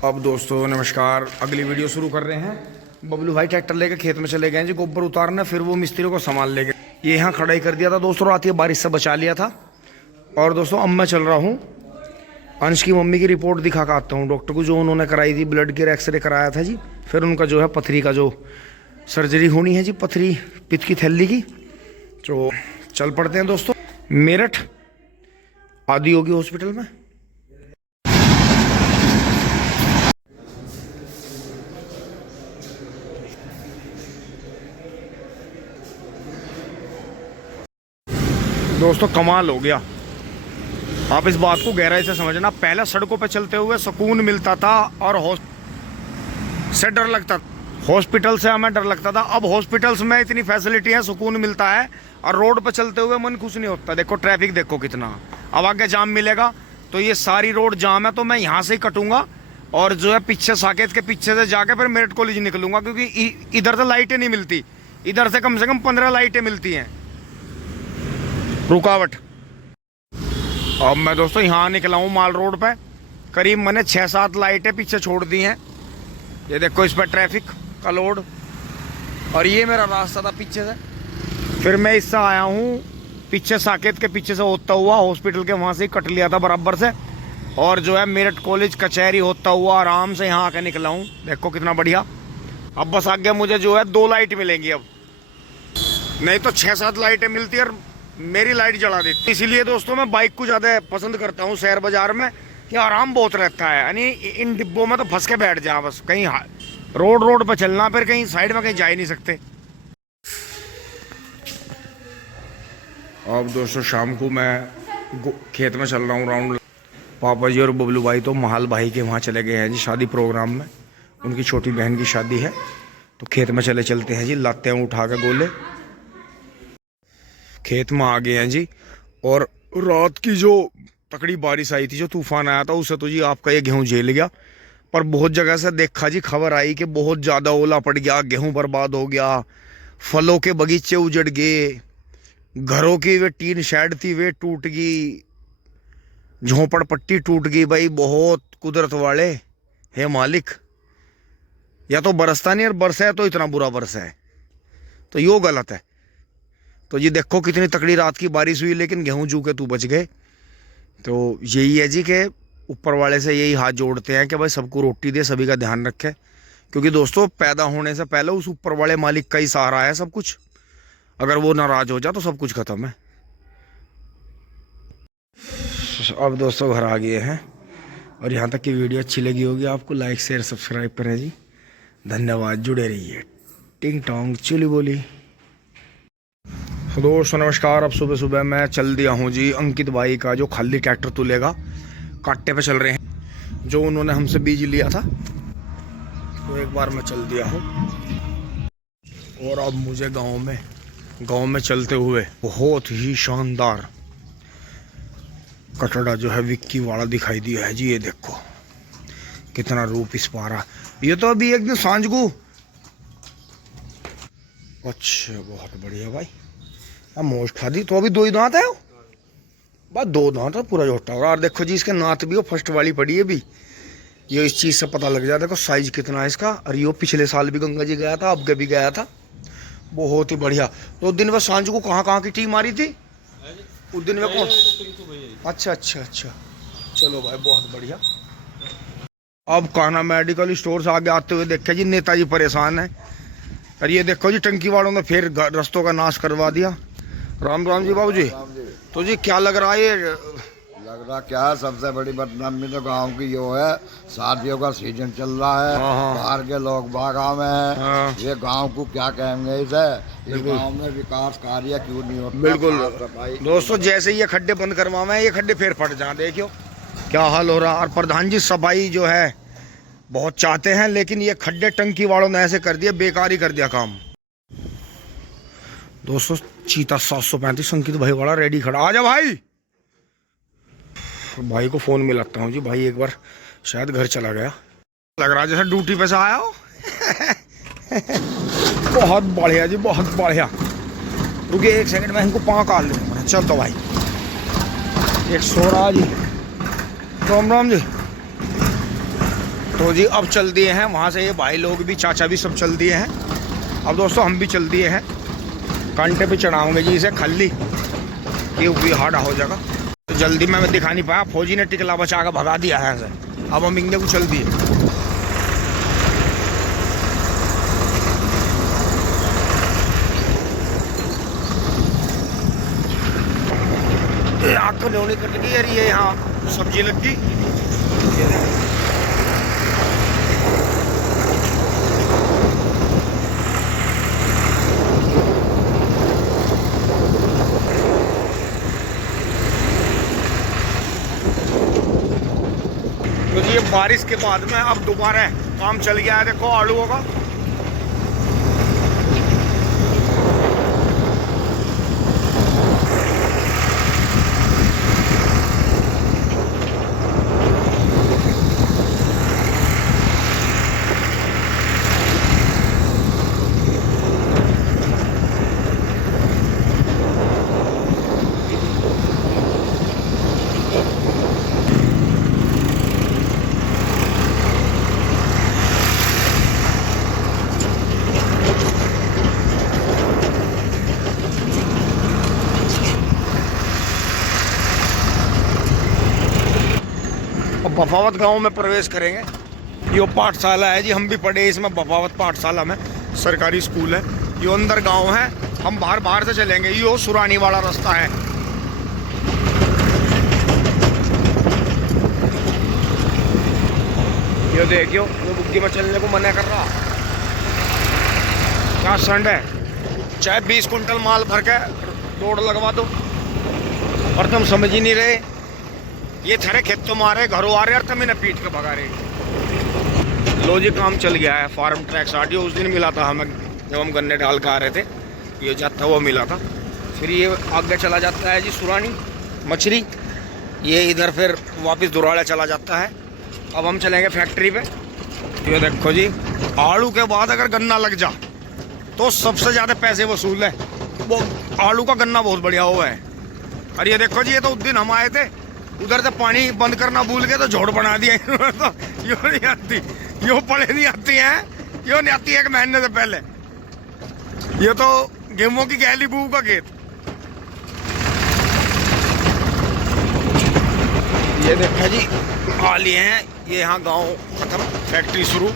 अब दोस्तों नमस्कार, अगली वीडियो शुरू कर रहे हैं। बबलू भाई ट्रैक्टर लेके खेत में चले गए जी गोबर उतारने, फिर वो मिस्त्री को सामान ले गए। ये यहाँ खड़ा ही कर दिया था दोस्तों, रात ये बारिश से बचा लिया था। और दोस्तों अब मैं चल रहा हूँ अंश की मम्मी की रिपोर्ट दिखा कर आता हूँ डॉक्टर को, जो उन्होंने कराई थी ब्लड के एक्सरे कराया था जी। फिर उनका जो है पथरी का जो सर्जरी होनी है जी, पथरी पित्त की थैली की। तो चल पड़ते हैं दोस्तों मेरठ आदि योगी हॉस्पिटल में। दोस्तों कमाल हो गया, आप इस बात को गहराई से समझना। पहले सड़कों पर चलते हुए सुकून मिलता था और से डर लगता था, हॉस्पिटल से हमें डर लगता था। अब हॉस्पिटल्स में इतनी फैसिलिटी है, सुकून मिलता है और रोड पर चलते हुए मन खुश नहीं होता। देखो ट्रैफिक देखो कितना, अब आगे जाम मिलेगा। तो ये सारी रोड जाम है, तो मैं यहाँ से ही कटूंगा और जो है पीछे साकेत के पीछे से जाके फिर मेरठ कॉलेज निकलूंगा, क्योंकि इधर से लाइटें नहीं मिलती, इधर से कम 15 लाइटें मिलती हैं रुकावट। अब मैं दोस्तों यहाँ निकला हूँ माल रोड पे, करीब मैंने 6-7 लाइटें पीछे छोड़ दी हैं। ये देखो इस पर ट्रैफिक का लोड, और ये मेरा रास्ता था पीछे से। फिर मैं इससे आया हूँ पीछे साकेत के पीछे से होता हुआ हॉस्पिटल के वहाँ से ही कट लिया था बराबर से, और जो है मेरठ कॉलेज कचहरी होता हुआ आराम से यहाँ आके निकला हूँ। देखो कितना बढ़िया। अब बस आगे मुझे जो है 2 लाइट मिलेंगी, अब नहीं तो 6-7 लाइटें मिलती है और मेरी लाइट जला देती। इसीलिए दोस्तों मैं बाइक को ज़्यादा पसंद करता हूँ शहर बाजार में, कि आराम बहुत रहता है। यानी इन डिब्बों में तो फंस के बैठ जा, बस कहीं रोड पर चलना, फिर कहीं साइड में कहीं जा ही नहीं सकते। अब दोस्तों शाम को मैं खेत में चल रहा हूँ राउंड। पापा जी और बबलू भाई तो महाल भाई के वहाँ चले गए हैं जी शादी प्रोग्राम में, उनकी छोटी बहन की शादी है। तो खेत में चलते हैं जी, लाते हैं उठा के गोले। खेत में आ गए हैं जी, और रात की जो तकड़ी बारिश आई थी, जो तूफान आया था, उससे तो जी आपका ये गेहूं झेल गया। पर बहुत जगह से देखा जी, खबर आई कि बहुत ज़्यादा ओला पड़ गया, गेहूं बर्बाद हो गया, फलों के बगीचे उजड़ गए, घरों की वे टीन शेड थी वे टूट गई, झोंपड़पट्टी टूट गई। भाई बहुत कुदरत वाले हे मालिक, या तो बरसता नहीं और बरसा है तो इतना बुरा बरसा है, तो यो गलत है। तो ये देखो कितनी तकड़ी रात की बारिश हुई, लेकिन गेहूं जू के तू बच गए। तो यही है जी कि ऊपर वाले से यही हाथ जोड़ते हैं कि भाई सबको रोटी दे, सभी का ध्यान रखे। क्योंकि दोस्तों पैदा होने से पहले उस ऊपर वाले मालिक का ही सहारा है सब कुछ। अगर वो नाराज हो जाए तो सब कुछ खत्म है। अब दोस्तों घर आ गए हैं, और यहाँ तक की वीडियो अच्छी लगी होगी आपको, लाइक शेयर सब्सक्राइब करें जी। धन्यवाद, जुड़े रहिए। टिंग टोंग चुली बोली। दोस्तों नमस्कार, अब सुबह सुबह मैं चल दिया हूँ जी अंकित भाई का जो खाली ट्रैक्टर तुलेगा, कांटे पे चल रहे हैं, जो उन्होंने हमसे बीज लिया था। तो एक बार मैं चल दिया हूँ, और अब मुझे गांव में चलते हुए बहुत ही शानदार कटड़ा जो है विक्की वाला दिखाई दिया है जी। ये देखो कितना रूप इस पारा। ये तो अभी एक दिन सांझ को। अच्छा बहुत बढ़िया भाई, मोश खा दी। तो अभी 2 ही दांत है, बस 2 दांत है, पूरा झोटा होगा। और देखो जी इसके नात भी वो फर्स्ट वाली पड़ी है भी, ये इस चीज़ से पता लग जाता है। देखो साइज कितना है इसका। और ये पिछले साल भी गंगा जी गया था, अब भी गया था, बहुत ही बढ़िया। तो दिन में सांझ को कहाँ की टीम मारी थी उस दिन में? कौन? अच्छा, चलो भाई बहुत बढ़िया। अब कान्हा मेडिकल स्टोर से आगे आते हुए देखे जी नेताजी परेशान है। और ये देखो जी टंकी वालों ने फिर रस्तों का नाश करवा दिया। राम राम जी बाबू जी। तो जी क्या लग रहा है ये? लग रहा क्या है, सबसे बड़ी बदनामी तो गांव की यो है, शादियों का सीजन चल रहा है, बाहर के लोग बागा में हैं। ये गांव को क्या कहेंगे इसे, इस गांव में विकास कार्य क्यों नहीं होता? बिल्कुल दोस्तों, जैसे ये खड्डे बंद करवाए, ये खड्डे फिर फट जाए, देखियो क्या हाल हो रहा। और प्रधान जी सफाई जो है बहुत चाहते हैं, लेकिन ये खड्डे टंकी वालों ने ऐसे कर दिया, बेकार ही कर दिया काम। दोस्तों चीता 735 अंकित भाई वाला रेडी खड़ा, आजा भाई। भाई को फोन मिलाता हूँ जी। भाई एक बार शायद घर चला गया, लग रहा है जैसे ड्यूटी पे से आया हो। बहुत बढ़िया जी, बहुत बढ़िया। रुकिए 1 सेकंड में इनको पाँव काट लूँगा। चल तो भाई एक सोरा जी, राम राम जी। तो जी अब चल दिए हैं वहाँ से, ये भाई लोग भी, चाचा भी सब चल दिए हैं। अब दोस्तों हम भी चल दिए हैं, कांटे पे चढ़ाऊंगे जी इसे खल्ली, ये भी हार्ड हो जाएगा। तो जल्दी मैं दिखा नहीं पाया, फौजी ने टिकला बचा कर भगा दिया है ऐसे। अब हम इंगे को चल दिए। आग को न्योनी कट गई यार, ये यहाँ सब्जी लग गई। तो ये बारिश के बाद में अब दोबारा काम चल गया है। देखो आलू होगा, बफावत गांव में प्रवेश करेंगे। ये पाठशाला है जी, हम भी पढ़े इसमें, बफावत पाठशाला में, सरकारी स्कूल है। ये अंदर गांव है, हम बाहर से चलेंगे। ये सुरानी वाला रास्ता है। ये देखियो, ये बुग्गी में चलने को मना कर रहा। क्या संड है, चाहे 20 कुंटल माल भर के दौड़ लगवा दो, और तुम समझ ही नहीं रहे। ये थारे खेत तो मारे, घरों आ रहे और तुम इन्हें पीट के भगा रहे। लो जी काम चल गया है। फार्म ट्रैक स्टार्ट, ये उस दिन मिला था हमें जब हम गन्ने डाल के आ रहे थे। ये जाता वो मिला था। फिर ये आगे चला जाता है जी सुरानी मछली, ये इधर फिर वापस दुराड़ा चला जाता है। अब हम चलेंगे फैक्ट्री पे। ये देखो जी, आलू के बाद अगर गन्ना लग जा तो सबसे ज़्यादा पैसे वसूल है। वो आलू का गन्ना बहुत बढ़िया हुआ है। और ये देखो जी, ये तो उस दिन हम आए थे, उधर से पानी बंद करना भूल गए तो झोड़ बना दिया। तो यो नहीं आती, यो पड़े नहीं आती है, यो नहीं आती 1 महीने से पहले। ये तो गेहूं की गहली बू का खेत। ये देखा जी, आ लिए हैं ये, यहाँ गांव खत्म, फैक्ट्री शुरू।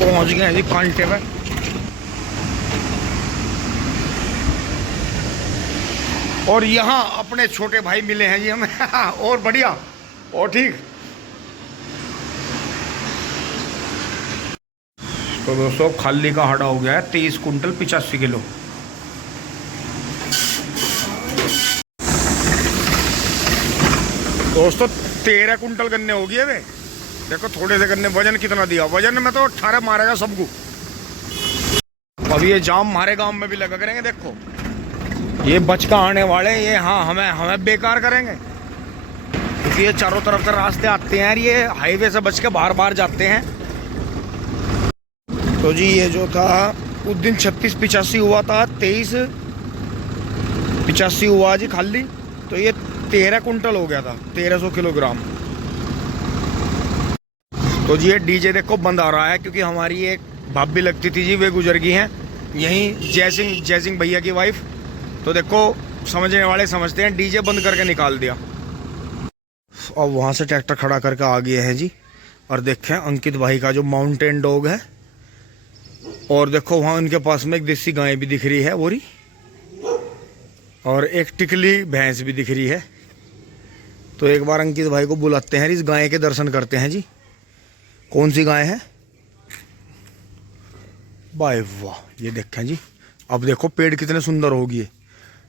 पहुंच गए हैं जी कांटे पे। और यहाँ अपने छोटे भाई मिले हैं जी हमें। और बढ़िया और ठीक। तो दोस्तों खाली का हड़ा हो गया है 23 कुंटल 85 किलो। दोस्तों 13 कुंटल गन्ने हो गए वे। देखो थोड़े से गन्ने, वजन कितना दिया, वजन में तो 18 मारेगा सबको। अब ये जाम हमारे गांव में भी लगा करेंगे। देखो ये बच का आने वाले, ये हाँ हमें बेकार करेंगे, क्योंकि ये चारों तरफ से रास्ते आते हैं। ये हाईवे से बच के बाहर जाते हैं। तो जी ये जो था उस दिन 36-85 हुआ था, 23-85 हुआ जी खाली। तो ये 13 कुंटल हो गया था, 1300 किलोग्राम। तो जी ये डीजे देखो बंद आ रहा है, क्योंकि हमारी एक भाभी लगती थी जी, वे गुजर गई हैं यहीं, जय सिंह भैया की वाइफ। तो देखो समझने वाले समझते हैं, डीजे बंद करके निकाल दिया। और वहाँ से ट्रैक्टर खड़ा करके आ गए हैं जी। और देखें अंकित भाई का जो माउंटेन डॉग है। और देखो वहाँ उनके पास में एक देसी गाय भी दिख रही है बोरी, और एक टिकली भैंस भी दिख रही है। तो एक बार अंकित भाई को बुलाते हैं, इस गाय के दर्शन करते हैं जी। कौन सी गाय है भाई? वाह, ये देखें जी। अब देखो पेड़ कितने सुंदर हो गए।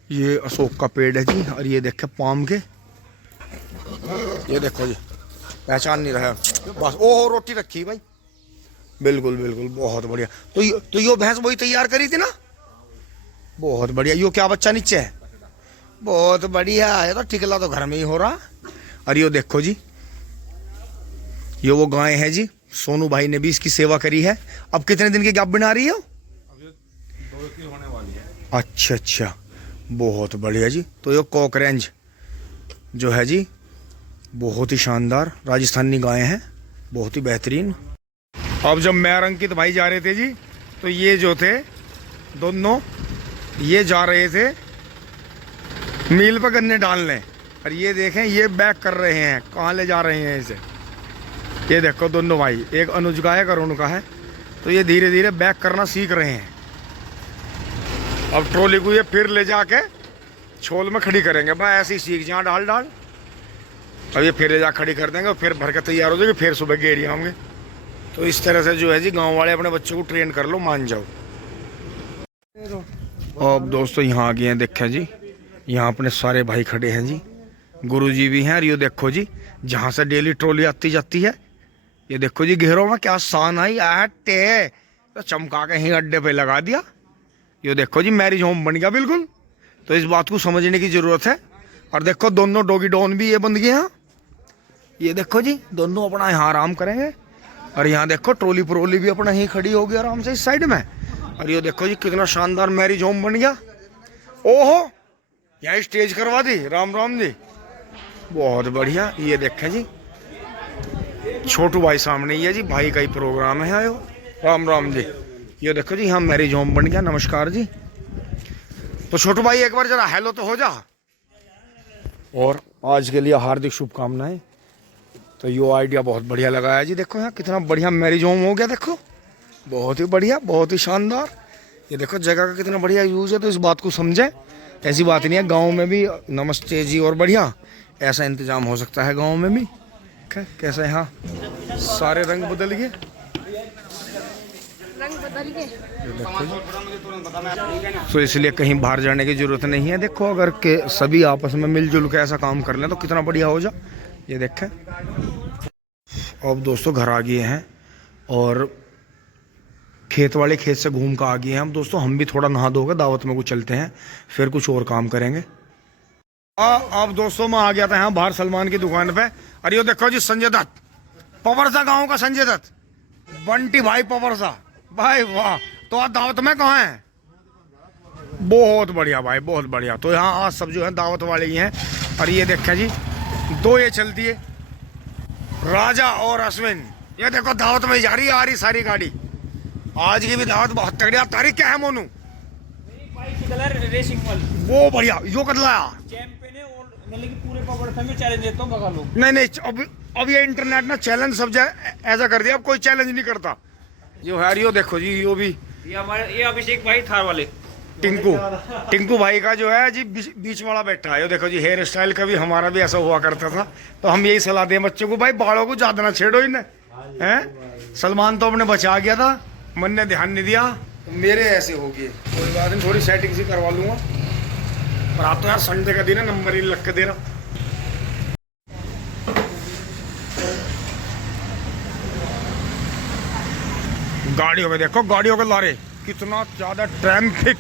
ये अशोक का पेड़ है जी, और ये देखें पाम के। ये देखो जी, पहचान नहीं रहा बस। ओह रोटी रखी भाई, बिल्कुल बिल्कुल, बहुत बढ़िया। तो यो भैंस वही तैयार करी थी ना, बहुत बढ़िया। यो क्या बच्चा नीचे है, बहुत बढ़िया है। तो टिकला तो घर में ही हो रहा। और यो देखो जी, ये वो गाय है जी, सोनू भाई ने भी इसकी सेवा करी है। अब कितने दिन की गैप बना रही हो? 2 होने वाली है। अच्छा, बहुत बढ़िया जी। तो ये कॉकरेंज जो है जी, बहुत ही शानदार राजस्थानी गाय हैं, बहुत ही बेहतरीन। अब जब मैं और अंकित भाई जा रहे थे जी, तो ये जो थे दोनों, ये जा रहे थे मील पर गन्ने डालने, और ये देखें ये बैक कर रहे हैं। कहाँ ले जा रहे हैं इसे? ये देखो दोनों भाई, एक अनुज का है, करुण का है। तो ये धीरे धीरे बैक करना सीख रहे हैं। अब ट्रॉली को ये फिर ले जाके छोल में खड़ी करेंगे। भाई ऐसे ही सीख जहाँ डाल डाल। अब ये फिर ले जा खड़ी कर देंगे और फिर भर के तैयार हो जाएगी, फिर सुबह गेरिया होंगे। तो इस तरह से जो है जी गांव वाले अपने बच्चों को ट्रेन कर लो, मान जाओ। अब दोस्तों यहाँ आ गए हैं, देखें जी यहाँ अपने सारे भाई खड़े हैं जी, गुरुजी भी हैं। और ये देखो जी जहाँ से डेली ट्रॉली आती जाती है, ये देखो जी घेरों में क्या शान आई आटे, तो चमका के ही अड्डे पे लगा दिया। ये देखो जी मैरिज होम बन गया बिल्कुल। तो इस बात को समझने की जरूरत है। और देखो दोनों डॉगी डॉन भी ये बन गए हैं। ये देखो जी दोनों अपना यहाँ आराम करेंगे। और यहाँ देखो ट्रॉली प्रोली भी अपना यहीं खड़ी होगी आराम से इस साइड में। और ये देखो जी कितना शानदार मैरिज होम बन गया। ओहो, यहाँ स्टेज करवा दी। राम राम जी, बहुत बढ़िया। ये देखें जी छोटू भाई सामने ही है जी, भाई का ही प्रोग्राम है आयो। राम राम जी। ये देखो जी यहाँ मैरिज होम बन गया। नमस्कार जी। तो छोटू भाई एक बार जरा हेलो तो हो जा। और आज के लिए हार्दिक शुभकामनाएं। तो ये आइडिया बहुत बढ़िया लगाया जी। देखो यहाँ कितना बढ़िया मैरिज होम हो गया। देखो बहुत ही बढ़िया, बहुत ही शानदार। ये देखो जगह का कितना बढ़िया यूज है। तो इस बात को समझे, ऐसी बात नहीं है, गांव में भी नमस्ते जी और बढ़िया ऐसा इंतजाम हो सकता है गांव में भी। कैसा है यहाँ सारे रंग बदल गए, तो इसलिए कहीं बाहर जाने की जरूरत नहीं है। देखो अगर के सभी आपस में मिलजुल के ऐसा काम कर लें तो कितना बढ़िया हो जा। ये देखें अब दोस्तों घर आ गए हैं और खेत वाले खेत से घूम कर आ गए हैं। हम दोस्तों हम भी थोड़ा नहा धोकर दावत में कुछ चलते हैं, फिर कुछ और काम करेंगे। अब दोस्तों मैं आ गया था यहाँ बाहर सलमान की दुकान पे। अरे ये देखो जी संजय दत्त, पवरसा गांव का संजय दत्त, बंटी भाई पवरसा भाई, वाह। तो आज दावत में कहाँ है? बहुत बढ़िया भाई, बहुत बढ़िया। तो यहाँ आज सब जो है दावत वाले ही हैं। और ये देखें जी दो ये चलती है राजा और अश्विन। ये देखो दावत में जा रही है आ रही सारी गाड़ी। आज की भी दावत बहुत तगड़ी। तारीख क्या है मोनू? वो बढ़िया यो कर लाया चैंपियन है और मतलब कि पूरे पकड़ में चैलेंज देता हूं, बगा लो। नहीं अब ये इंटरनेट ना चैलेंज सब ऐसा कर दिया, अब कोई चैलेंज नहीं करता। यो है यो देखो जी, यो भी ये हमारे ये अभिषेक भाई थार वाले टिंकू भाई का जो है जी बीच वाला बैठा है। यो देखो जी हेयर स्टाइल का भी हमारा भी ऐसा हुआ करता था। तो हम यही सलाह दें बच्चों को, भाई बालों को ज्यादा ना छेड़ो इन्हें, हैं? सलमान तो अपने बचा गया था, मन ने ध्यान नहीं दिया, मेरे ऐसे हो गए। कोई बात नहीं, थोड़ी सेटिंग सी करवा लूंगा। पर आप तो यार संडे का दिन है, नंबर ही लग के दे रहा। गाड़ियों में देखो, गाड़ियों के लारे कितना ज्यादा ट्रैफिक।